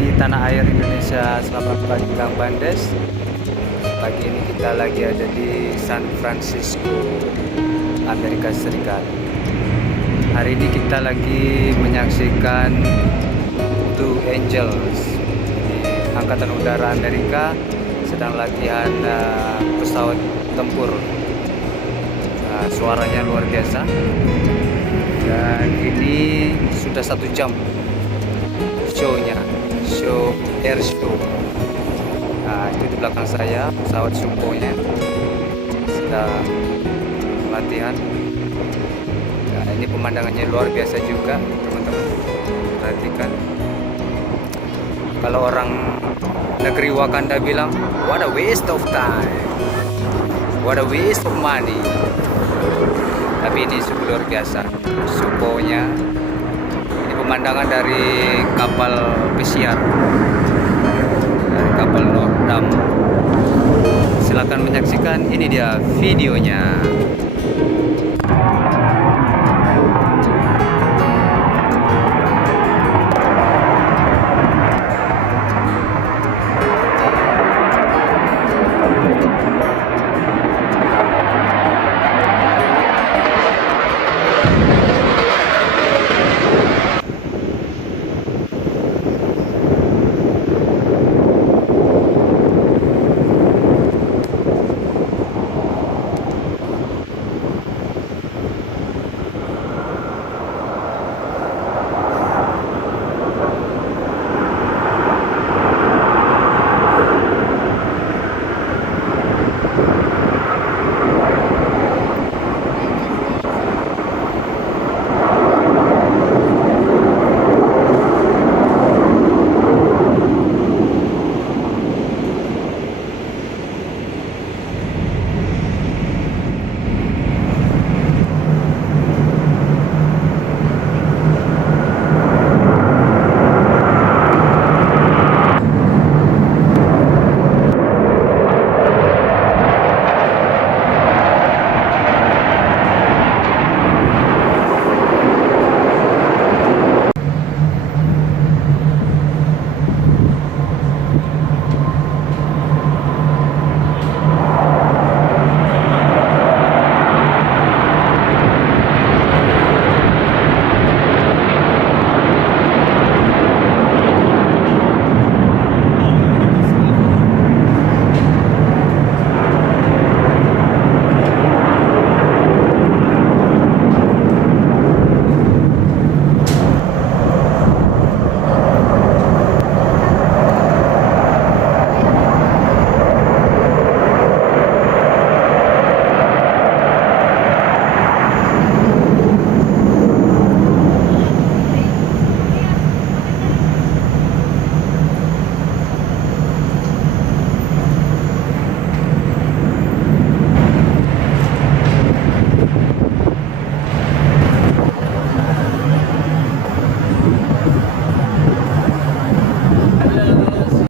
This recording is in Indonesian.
di tanah air Indonesia. Selamat pagi Kang Bandes. Pagi ini kita lagi ada di San Francisco, Amerika Serikat. Hari ini kita lagi menyaksikan Blue Angels. Angkatan Udara Amerika sedang latihan pesawat tempur. Suaranya luar biasa. Dan ini sudah 1 jam show-nya, air show. Nah, itu di belakang saya pesawat Sukhoi-nya sedang latihan. Nah, ini pemandangannya luar biasa juga, teman-teman. Perhatikan. Kalau orang negeri Wakanda bilang, what a waste of time, what a waste of money. Tapi ini sungguh luar biasa. Sukhoi-nya. Ini pemandangan dari kapal pesiar, dari kapal Nordam. Silakan menyaksikan, ini dia videonya.